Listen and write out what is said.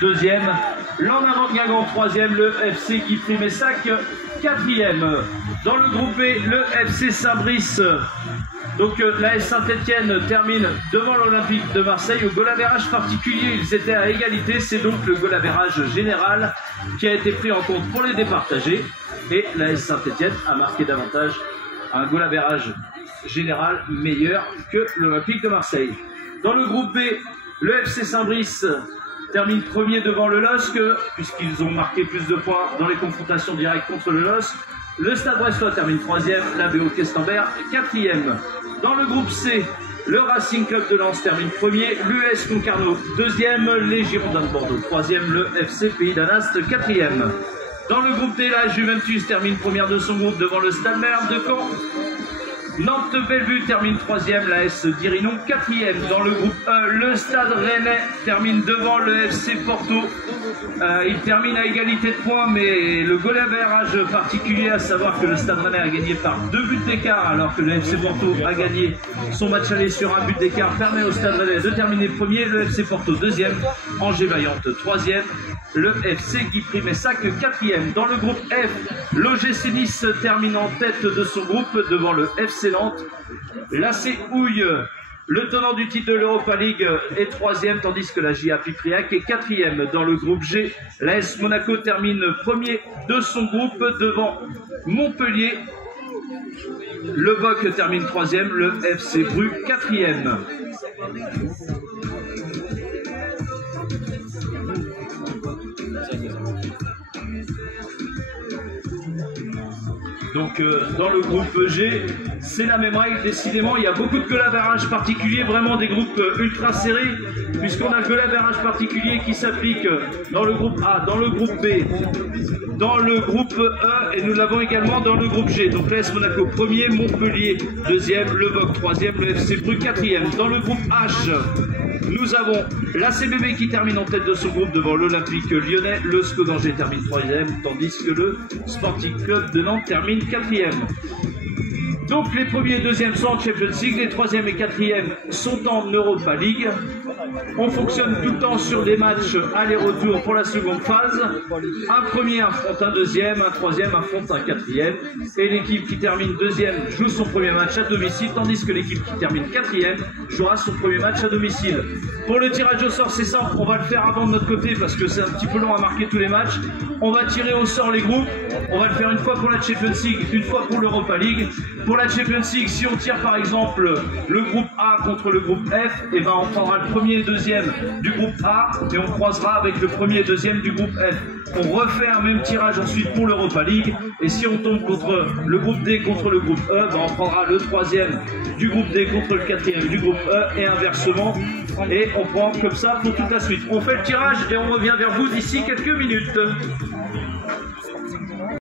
Deuxième, l'En-Avant de Guingamp troisième, le FC Guy Primessac quatrième. Dans le groupe B, le FC Saint-Brice. Donc l'AS Saint-Etienne termine devant l'Olympique de Marseille. Au goal average particulier, ils étaient à égalité. C'est donc le goal average général qui a été pris en compte pour les départager. Et l'AS Saint-Etienne a marqué davantage un goal average général meilleur que l'Olympique de Marseille. Dans le groupe B, le FC Saint-Brice termine premier devant le LOSC, puisqu'ils ont marqué plus de points dans les confrontations directes contre le LOSC. Le Stade Brestois termine troisième, l'ABO Questenberg quatrième. Dans le groupe C, le Racing Club de Lens termine premier, l'US Concarneau deuxième, les Girondins de Bordeaux troisième, le FC Pays d'Anast quatrième. Dans le groupe D, la Juventus termine première de son groupe devant le Stade Malherbe de Caen. Nantes-Bellevue termine troisième, l'AS Dirinon quatrième. Dans le groupe E, le Stade Rennais termine devant le FC Porto. Il termine à égalité de points, mais le goal average particulier, à savoir que le Stade Rennais a gagné par 2 buts d'écart, alors que le FC Porto a gagné son match aller sur 1 but d'écart, permet au Stade Rennais de terminer premier, le FC Porto deuxième, Angers Vaillante troisième, le FC Guy Primessac quatrième. Dans le groupe F, l'OGC Nice termine en tête de son groupe devant le FC Nantes. L'AC Houille, le tenant du titre de l'Europa League, est troisième, tandis que la JA Pipriac est quatrième. Dans le groupe G, l'AS Monaco termine premier de son groupe devant Montpellier. Le BOC termine troisième, le FC Bru quatrième. Donc dans le groupe G, c'est la même règle. Décidément, il y a beaucoup de goal average particuliers, vraiment des groupes ultra serrés, puisqu'on a le goal average particulier qui s'applique dans le groupe A, dans le groupe B, dans le groupe E, et nous l'avons également dans le groupe G. Donc l'AS Monaco premier, Montpellier deuxième, le BOC troisième, le FC Bru quatrième. Dans le groupe H, nous avons l'ACBB qui termine en tête de son groupe devant l'Olympique Lyonnais. Le SCO d'Angers termine troisième, tandis que le Sporting Club de Nantes termine quatrième. Donc les premiers et deuxièmes sont en Champions League, les troisièmes et quatrièmes sont en Europa League. On fonctionne tout le temps sur des matchs aller-retour pour la seconde phase. Un premier affronte un deuxième, un troisième affronte un quatrième. Et l'équipe qui termine deuxième joue son premier match à domicile, tandis que l'équipe qui termine quatrième jouera son premier match à domicile. Pour le tirage au sort, c'est simple, on va le faire avant de notre côté parce que c'est un petit peu long à marquer tous les matchs. On va tirer au sort les groupes. On va le faire une fois pour la Champions League, une fois pour l'Europa League. Pour la Champions League, si on tire par exemple le groupe A contre le groupe F, et ben on prendra le premier et deuxième du groupe A et on croisera avec le premier et deuxième du groupe F. On refait un même tirage ensuite pour l'Europa League, et si on tombe contre le groupe D contre le groupe E, ben on prendra le troisième du groupe D contre le quatrième du groupe E et inversement, et on prend comme ça pour toute la suite. On fait le tirage et on revient vers vous d'ici quelques minutes.